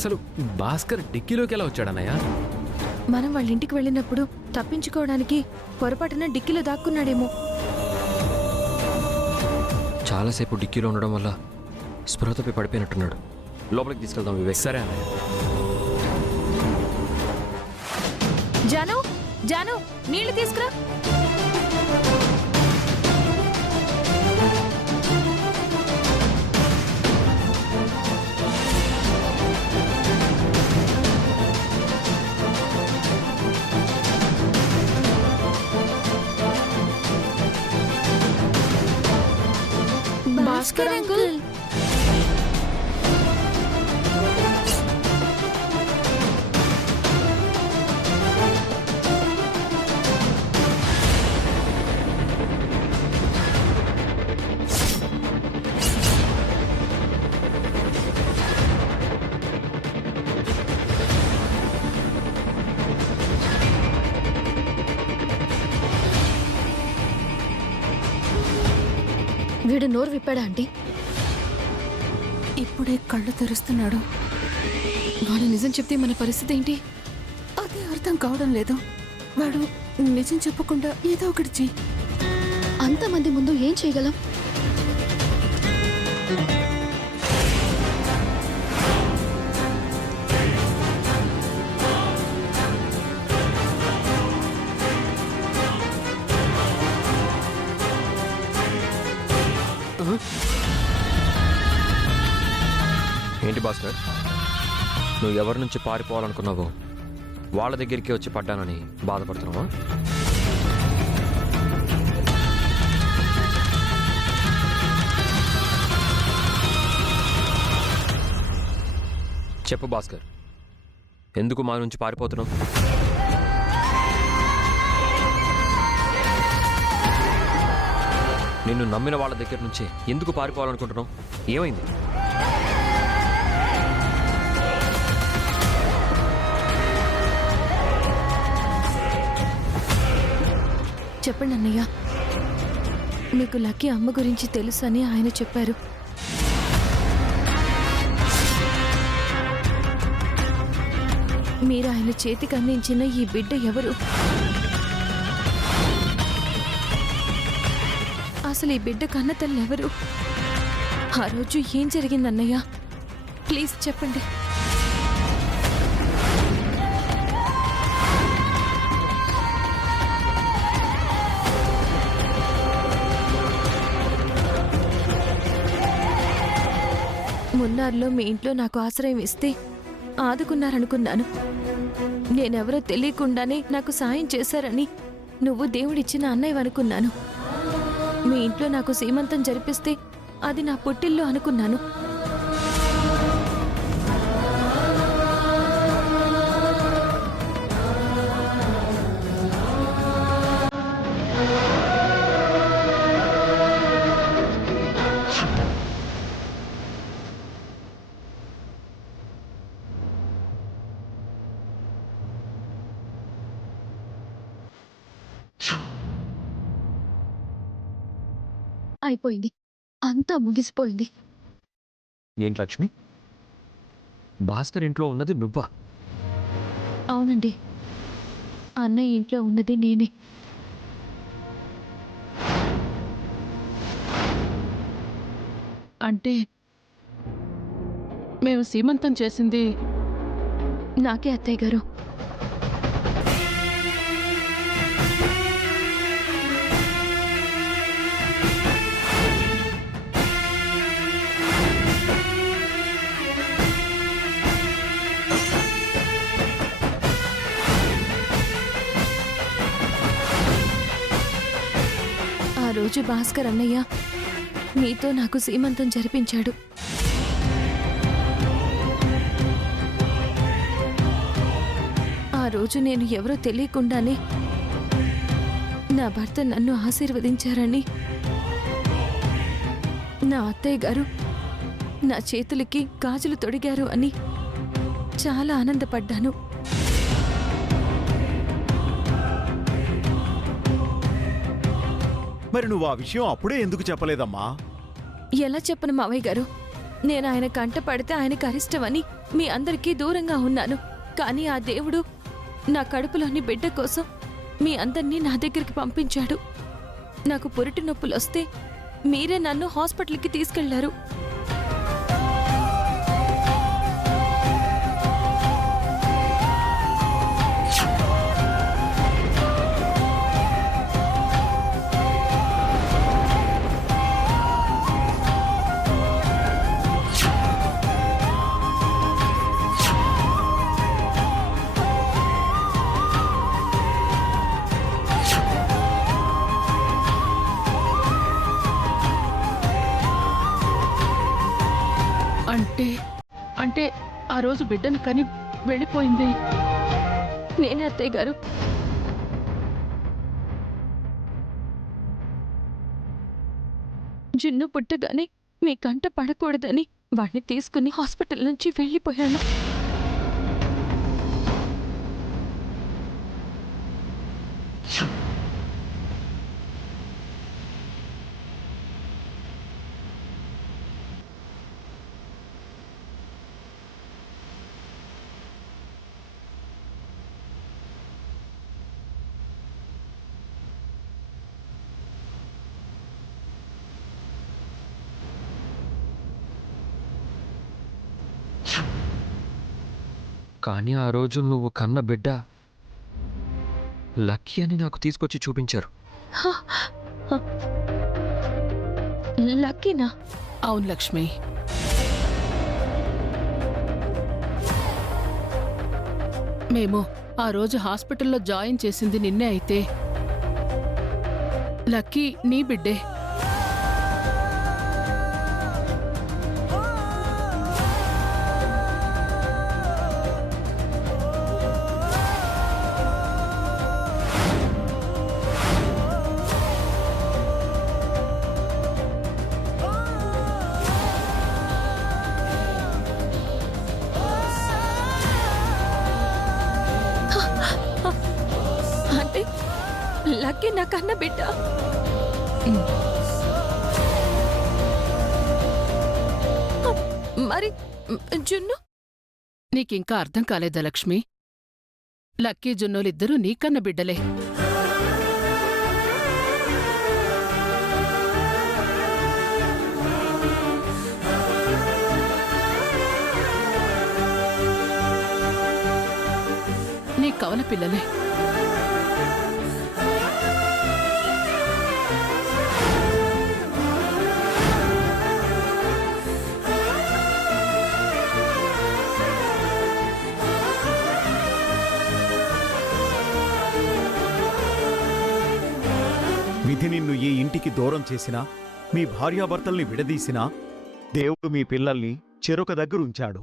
అసలు భాస్కర్ డిక్కీలోకి ఎలా వచ్చాడన్నయ్య? మనం వాళ్ళ ఇంటికి వెళ్ళినప్పుడు తప్పించుకోవడానికి పొరపాటున డిక్కీలో దాక్కున్నాడేమో. చాలాసేపు డిక్కీలో ఉండడం వల్ల స్పృహతపై పడిపోయినట్టున్నాడు. లోపలికి తీసుకెళ్దాం వివేక్. సరే అన్నయ్య. జాను, జాను, నీళ్లు తీసుకురా. భాస్కర్ అంకుల్, వీడు నోరు విప్పాడా ఆంటీ? ఇప్పుడే కళ్ళు తెరుస్తున్నాడు. వాడు నిజం చెప్తే మన పరిస్థితి ఏంటి? అదే అర్థం కావడం లేదు. వాడు నిజం చెప్పకుండా ఏదో ఒకటి చెయ్యి. అంతమంది ముందు ఏం చేయగలం? ఏంటి భాస్కర్, నువ్వు ఎవరి నుంచి పారిపోవాలనుకున్నావో వాళ్ళ దగ్గరికి వచ్చి పడ్డానని బాధపడుతున్నావా? చెప్పు భాస్కర్, ఎందుకు మా నుంచి పారిపోతున్నావు? నిన్ను నమ్మిన వాళ్ళ దగ్గర నుంచి ఎందుకు పారిపోవాలనుకుంటున్నావు? ఏమైంది? చెప్పండి అన్నయ్య. మీకు లక్కీ అమ్మ గురించి తెలుసని ఆయన చెప్పారు. మీరు ఆయన చేతికి అందించిన ఈ బిడ్డ ఎవరు? అసలు ఈ బిడ్డ కన్న తల్లి ఎవరు? ఆ రోజు ఏం జరిగిందన్నయ్య? ప్లీజ్ చెప్పండి. మున్నార్లో మీ ఇంట్లో నాకు ఆశ్రయం ఇస్తే ఆదుకున్నారనుకున్నాను. నేనెవరో తెలియకుండానే నాకు సాయం చేశారని నువ్వు దేవుడిచ్చిన అన్నయ్య అనుకున్నాను. మీ ఇంట్లో నాకు సీమంతం జరిపిస్తే అది నా పుట్టిల్లు అనుకున్నాను. అయిపోయింది, అంతా ముగిసిపోయింది. ఏంటి లక్ష్మి, భాస్కర్ ఇంట్లో ఉన్నది నువ్వా? అవునండి, అన్నయ్య ఇంట్లో ఉన్నది నేనే. అంటే మేము సీమంతం చేసింది నాకే అత్తయ్య గారు. ఆ రోజు భాస్కర్ అన్నయ్య నీతో నాకు సీమంతం జరిపించాడు. ఆ రోజు నేను ఎవరో తెలియకుండానే నా భర్త నన్ను ఆశీర్వదించారని నా అత్తయ్య గారు నా చేతులకి గాజులు తొడిగారు అని చాలా ఆనందపడ్డాను. మరి నువ్వు ఆ విషయం అప్పుడే ఎందుకు చెప్పలేదమ్మా? ఎలా చెప్పను మావయ్య గారు? నేను ఆయన కంట పడితే ఆయనకు అరిష్టమని మీ అందరికీ దూరంగా ఉన్నాను. కానీ ఆ దేవుడు నా కడుపులోని బిడ్డ కోసం మీ అందరినీ నా దగ్గరికి పంపించాడు. నాకు పురిటి నొప్పులొస్తే మీరే నన్ను హాస్పిటల్కి తీసుకెళ్లారు. అంటే ఆ రోజు బిడ్డను కని వెళ్ళిపోయింది నేనే అత్తయ్య గారు. జున్ను పుట్టగానే మీ కంట పడకూడదని వాడిని తీసుకుని హాస్పిటల్ నుంచి వెళ్ళిపోయాను. కానీ ఆ రోజు నువ్వు కన్న బిడ్డ లక్కీ అని నాకు తీసుకొచ్చి చూపించారు. లక్కీనా? అవును లక్ష్మి, మేము ఆ రోజు హాస్పిటల్లో జాయిన్ చేసింది నిన్నే అయితే లక్కీ నీ బిడ్డే. అంటే లక్కీ నా కన్న బిడ్డ. మరి జున్ను? నీకింకా అర్థం కాలేదా లక్ష్మి? లక్కీ జున్నోలిద్దరూ నీకన్న బిడ్డలే. నీ కవల పిల్లలే. విధి నిన్ను ఈ ఇంటికి దూరం చేసినా, మీ భార్యాభర్తల్ని విడదీసినా, దేవుడు మీ పిల్లల్ని చెరొక దగ్గర ఉంచాడు.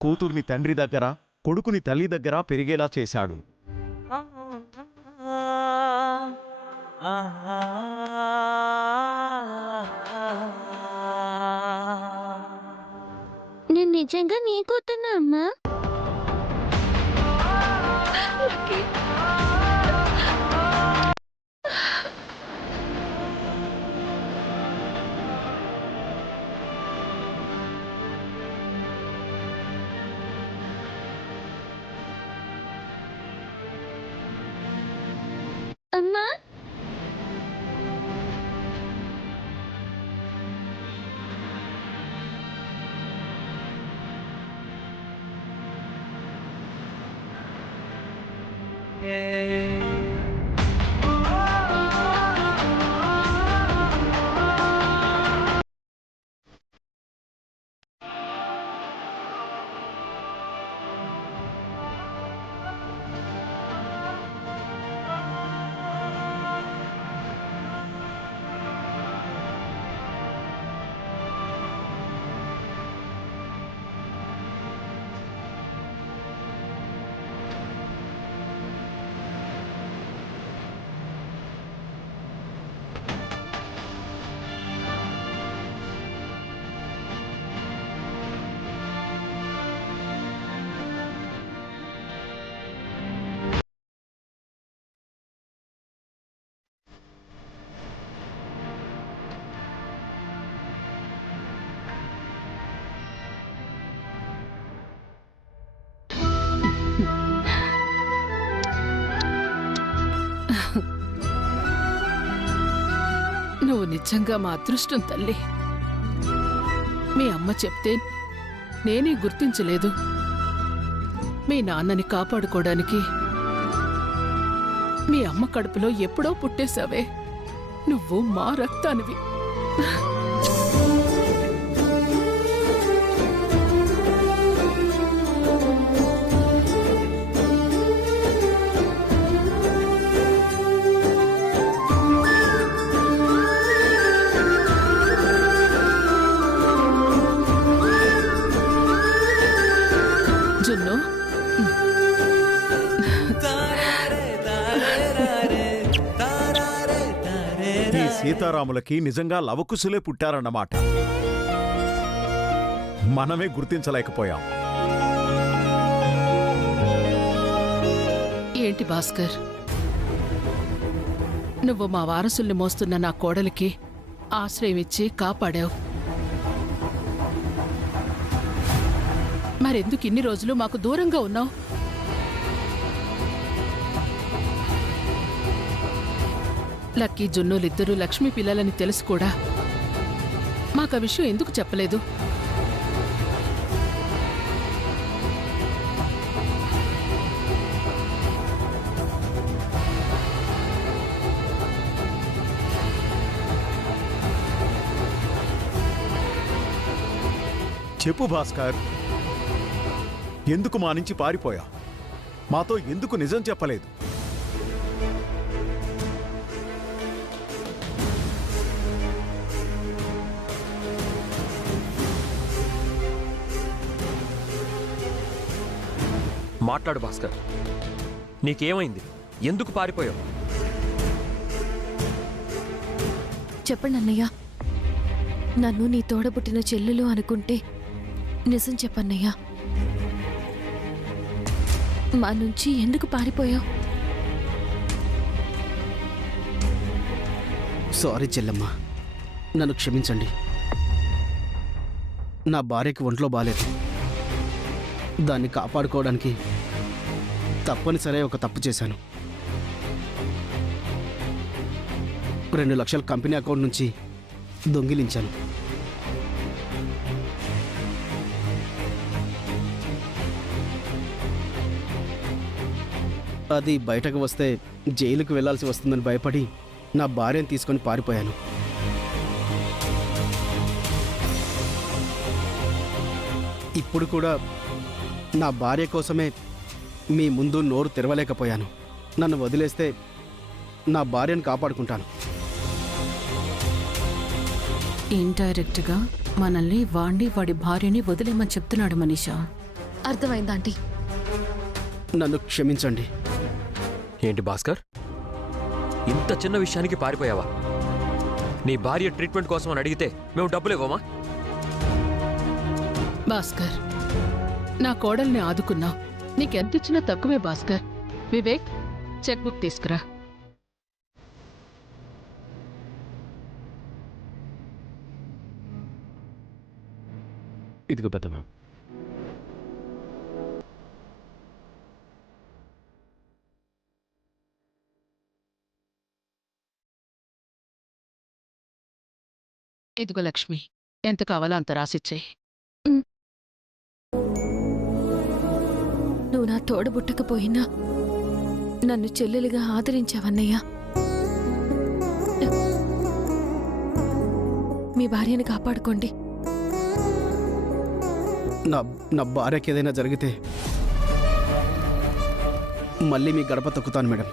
కూతుర్ని తండ్రి దగ్గర, కొడుకుని తల్లి దగ్గర పెరిగేలా చేశాడు. నేను నిజంగా నీ కూతున్నా అమ్మా? అమ్మా నువ్వు నిజంగా మా అదృష్టం తల్లి. మీ అమ్మ చెప్తే నేనే గుర్తించలేదు. మీ నాన్నని కాపాడుకోవడానికి మీ అమ్మ కడుపులో ఎప్పుడో పుట్టేశావే. నువ్వు మా రక్తానివి. జున్ను, ఈ సీతారాములకి నిజంగా లవకుశులే పుట్టారన్నమాట. మనమే గుర్తించలేకపోయాం. ఏంటి భాస్కర్, నువ్వు మా వారసుల్ని మోస్తున్న నా కోడలికి ఆశ్రయం ఇచ్చి కాపాడావు. మరెందుకు ఇన్ని రోజులు మాకు దూరంగా ఉన్నావు? లక్కీ, జున్నులిద్దరూ లక్ష్మి పిల్లలని తెలుసు కూడా మాకు ఆ విషయం ఎందుకు చెప్పలేదు? చెప్పు భాస్కర్, ఎందుకు మా నుంచి పారిపోయా? మాతో ఎందుకు నిజం చెప్పలేదు? మాట్లాడు భాస్కర్, నీకేమైంది? ఎందుకు పారిపోయావు? చెప్పండి అన్నయ్య. నన్ను నీ తోడబుట్టిన చెల్లెలు అనుకుంటే నిజం చెప్పన్నయ్యా. మా నుంచి ఎందుకు పారిపోయావు? సారీ చెల్లెమ్మ, నన్ను క్షమించండి. నా భార్యకి ఒంట్లో బాలేదు. దాన్ని కాపాడుకోవడానికి తప్పనిసరి ఒక తప్పు చేశాను. 2 లక్షల కంపెనీ అకౌంట్ నుంచి దొంగిలించాను. అది బయటకు వస్తే జైలుకు వెళ్లాల్సి వస్తుందని భయపడి నా భార్యను తీసుకొని పారిపోయాను. ఇప్పుడు కూడా నా భార్య కోసమే మీ ముందు నోరు తెరవలేకపోయాను. నన్ను వదిలేస్తే నా భార్యను కాపాడుకుంటాను. ఇండైరెక్ట్గా మనల్ని వాడి భార్యని వదిలేమని చెప్తున్నాడు మనీషా. అర్థమైందా ఆంటీ? నన్ను క్షమించండి. ఏంటి భాస్కర్, ఇంత చిన్న విషయానికి పారిపోయావా? నీ భార్య ట్రీట్మెంట్ కోసం అని అడిగితే మేము డబ్బులు ఇవ్వమా? భాస్కర్, నా కోడల్ని ఆదుకున్నావు. నీకెంతిచ్చినా తక్కువే భాస్కర్. వివేక్, చెక్ బుక్ తీసుకురా. ఇదిగో పెద్దమ్మ. ఇదిగో లక్ష్మి, ఎంత కావాలో అంత రాసిచ్చేయి. నువ్వు నా తోడబుట్టకపోయినా నన్ను చెల్లెలుగా ఆదరించావన్నయ్యా. మీ భార్యని కాపాడుకోండి. నా భార్యకి ఏదైనా జరిగితే మళ్ళీ మీ గడప తొక్కుతాను మేడం.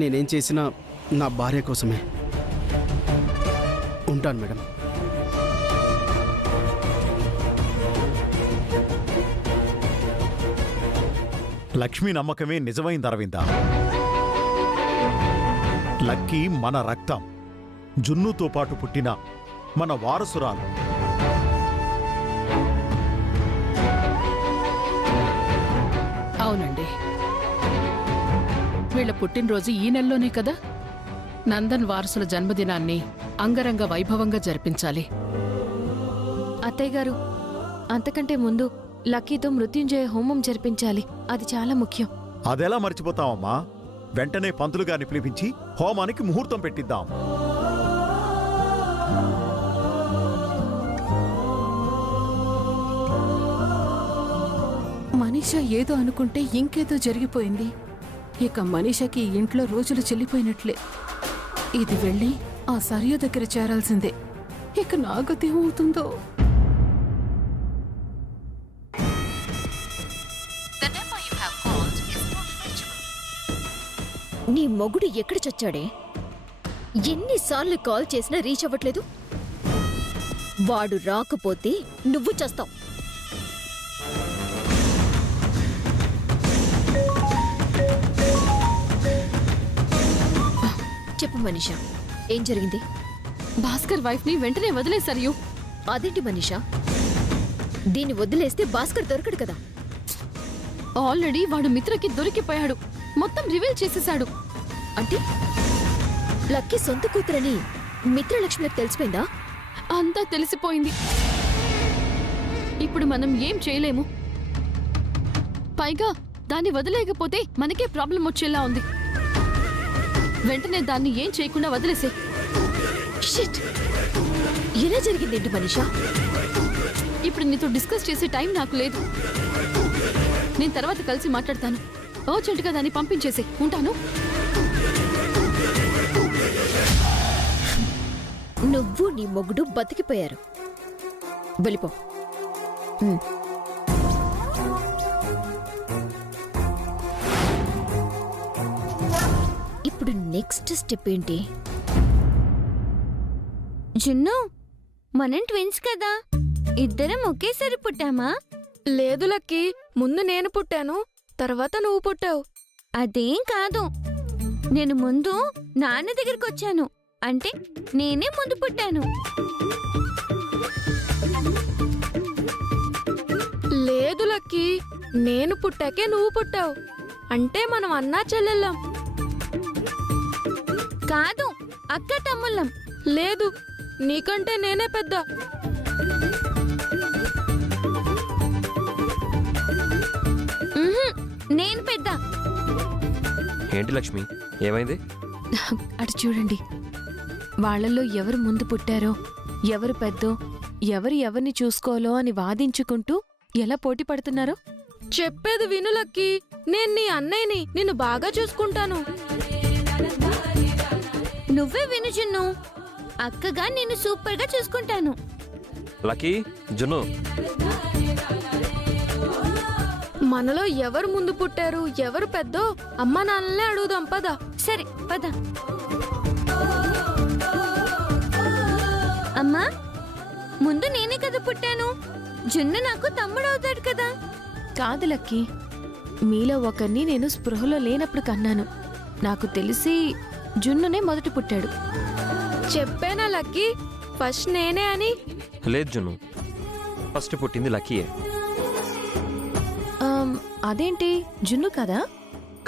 నేనేం చేసినా నా భార్య కోసమే. ఉంటాను మేడం. లక్ష్మీ నమ్మకమే నిజమైంది అరవింద. లక్కీ మన రక్తం, జున్నుతో పాటు పుట్టిన మన వారసురాలు. అవునండి, వీళ్ళ పుట్టినరోజు ఈ నెలలోనే కదా. నందన్ వారసుల జన్మదినాన్ని అంగరంగ వైభవంగా జరిపించాలి. అత్తయ్య గారు, అంతకంటే ముందు లక్కీతో మృత్యుంజయ హోమం జరిపించాలి. అది చాలా ముఖ్యం. అదెలా మర్చిపోతామమ్మా? వెంటనే పంతులు గారిని పిలిపించి హోమానికి ముహూర్తం పెట్టిద్దాం. మనీషా ఏదో అనుకుంటే ఇంకేదో జరిగిపోయింది. ఇక మనీషాకి ఈ ఇంట్లో రోజులు చెల్లిపోయినట్లే. ఇది వెళ్ళి ఆ సరియు దగ్గర చేరాల్సిందే. ఇక నా గతి ఏమవుతుందో. నీ మొగుడు ఎక్కడ చచ్చాడే? ఎన్నిసార్లు కాల్ చేసినా రీచ్ అవ్వట్లేదు. వాడు రాకపోతే నువ్వు చస్తావు. చెప్పు మనీషా, ఏం జరిగింది? భాస్కర్ వైఫ్ ని వెంటనే వదిలేసరియు. అదేంటి మనీషా, దీన్ని వదిలేస్తే భాస్కర్ దొరకడు కదా. ఆల్రెడీ వాడు మిత్రకి దొరికిపోయాడు. మొత్తం రివీల్ చేసేశాడు. అంటే లక్కీ సొంత కూతురని మిత్రలక్ష్మికి తెలిసిపోయిందా? అంతా తెలిసిపోయింది. ఇప్పుడు మనం ఏం చేయలేము. పైగా దాన్ని వదిలేయకపోతే మనకే ప్రాబ్లం వచ్చేలా ఉంది. వెంటనే దాన్ని ఏం చేయకుండా వదిలేసే. షిట్! ఎలా జరిగిందేంటి మనీషా? ఇప్పుడు నీతో డిస్కస్ చేసే టైం నాకు లేదు. నేను తర్వాత కలిసి మాట్లాడతాను. అర్జెంటుగా దాన్ని పంపించేసి ఉంటాను. నువ్వు నీ మొగుడు బతికిపోయారు. వెళ్ళిపో. ఇప్పుడు నెక్స్ట్ స్టెప్ ఏంటి? జున్ను, మనం ట్విన్స్ కదా, ఇద్దరం ఒకేసారి పుట్టామా? లేదు లక్కీ, ముందు నేను పుట్టాను, తర్వాత నువ్వు పుట్టావు. అదేం కాదు, నేను ముందు నాన్న దగ్గరికి వచ్చాను. అంటే నేనే ముందు పుట్టాను. లేదు లక్కీ, నేను పుట్టాకే నువ్వు పుట్టావు. అంటే మనం అన్నా చెల్లెళ్ళం. కాదు, అక్క తమ్ముళ్ళం. లేదు, నీకంటే నేనే పెద్ద. నేను పెద్ద. ఏంటి లక్ష్మి, ఏమైంది? అటు చూడండి, వాళ్ళల్లో ఎవరు ముందు పుట్టారో, ఎవరు పెద్దో, ఎవరిని చూసుకోవాలో అని వాదించుకుంటూ ఎలా పోటీ పడుతున్నారో. చెప్పేది విను లక్కీ, నేను నీ అన్నయ్యని, నిన్ను బాగా చూసుకుంటాను. నువ్వే విను జున్ను, అక్కగా నిన్ను సూపర్ గా చూసుకుంటాను. లక్కీ, జున్ను, మనలో ఎవరు ముందు పుట్టారు, ఎవరు పెద్దో అమ్మా నాన్నలే అడుగుదాం పద. సరే పద. అమ్మా, ముందు నేనే కదా పుట్టాను. జున్ను నాకు తమ్ముడు అవుతాడు కదా. కాదు లక్కీ, మీలో ఒకరిని నేను స్పృహలో లేనప్పుడు కన్నాను. నాకు తెలిసి జున్నునే మొదటి పుట్టాడు. చెప్పానా లక్కీ, ఫస్ట్ నేనే అని? లేదు జున్ను, ఫస్ట్ పుట్టింది లక్కీయే. అదేంటి, జున్ను కదా?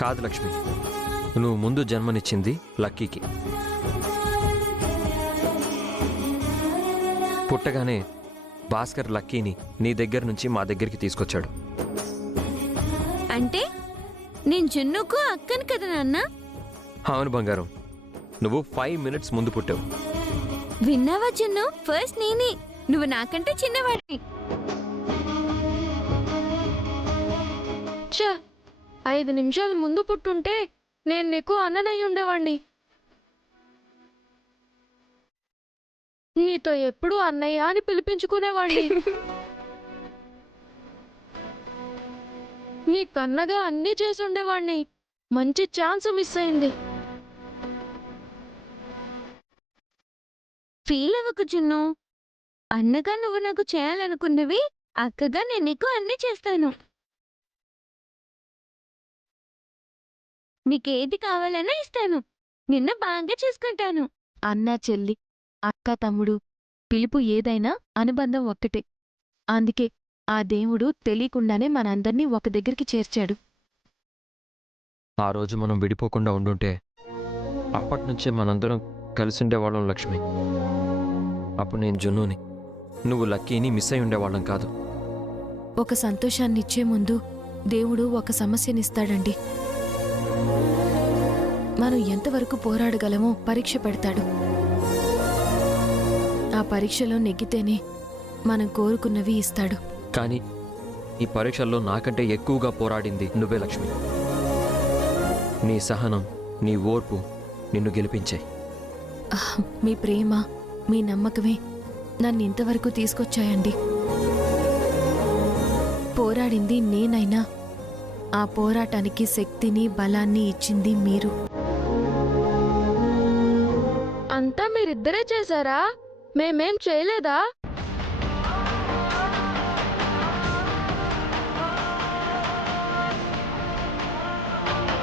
కాదు లక్ష్మి, నువ్వు ముందు జన్మనిచ్చింది లక్కీకి. పుట్టగానే భాస్కర్ లక్కీని నీ దగ్గర నుంచి మా దగ్గరికి తీసుకొచ్చాడు. అంటే నేను జున్నుకు అక్కను కదా నాన్న. అవును బంగారం, నువ్వు 5 minutes ముందు పుట్టావు. విన్నావా జున్ను, ఫస్ట్ నేనే. నువ్వు నాకంటే చిన్నవాడివి. 5 నిమిషాలు ముందు పుట్టుంటే నేను నీకు అన్ననయ్యి ఉండేవాణ్ణి. నీతో ఎప్పుడూ అన్నయ్య అని పిలిపించుకునేవాణ్ణి. నీ కన్నగా అన్నీ చేసి ఉండేవాణ్ణి. మంచి ఛాన్స్ మిస్ అయింది. ఫీల్ అవ్వకు జున్ను, అన్నగా నువ్వు నాకు చేయాలనుకున్నవి అక్కగా నేను నీకు అన్నీ చేస్తాను. నీకేది కావాలన్నా ఇస్తాను. నిన్ను బాగా చూసుకుంటాను. అన్నా చెల్లి, అక్క తమ్ముడు పిలుపు ఏదైనా అనుబంధం ఒక్కటే. అందుకే ఆ దేవుడు తెలియకుండానే మనందర్నీ ఒక దగ్గరికి చేర్చాడు. ఆ రోజు మనం విడిపోకుండా ఉండుంటే అప్పటినుంచే మనందరం కలిసి ఉండేవాళ్ళం లక్ష్మి. అప్పుడు నేను జున్నుని, నువ్వు లక్కీని మిస్ అయి ఉండేవాళ్ళం కాదు. ఒక సంతోషాన్నిచ్చే ముందు దేవుడు ఒక సమస్యనిస్తాడండి. మనం ఎంతవరకు పోరాడగలమో పరీక్ష పెడతాడు. ఆ పరీక్షలో నెగ్గితేనే మనం కోరుకున్నవి ఇస్తాడు. కానీ ఈ పరీక్షల్లో నాకంటే ఎక్కువగా పోరాడింది నువ్వే లక్ష్మి. నీ సహనం, నీ ఓర్పు నిన్ను గెలిపించాయి. మీ ప్రేమ, మీ నమ్మకమే నన్ను ఇంతవరకు తీసుకొచ్చాయండి. పోరాడింది నేనైనా ఆ పోరాటానికి శక్తిని, బలాన్ని ఇచ్చింది మీరు. అంతా మీరిద్దరే చేశారా? మేమేం చేయలేదా?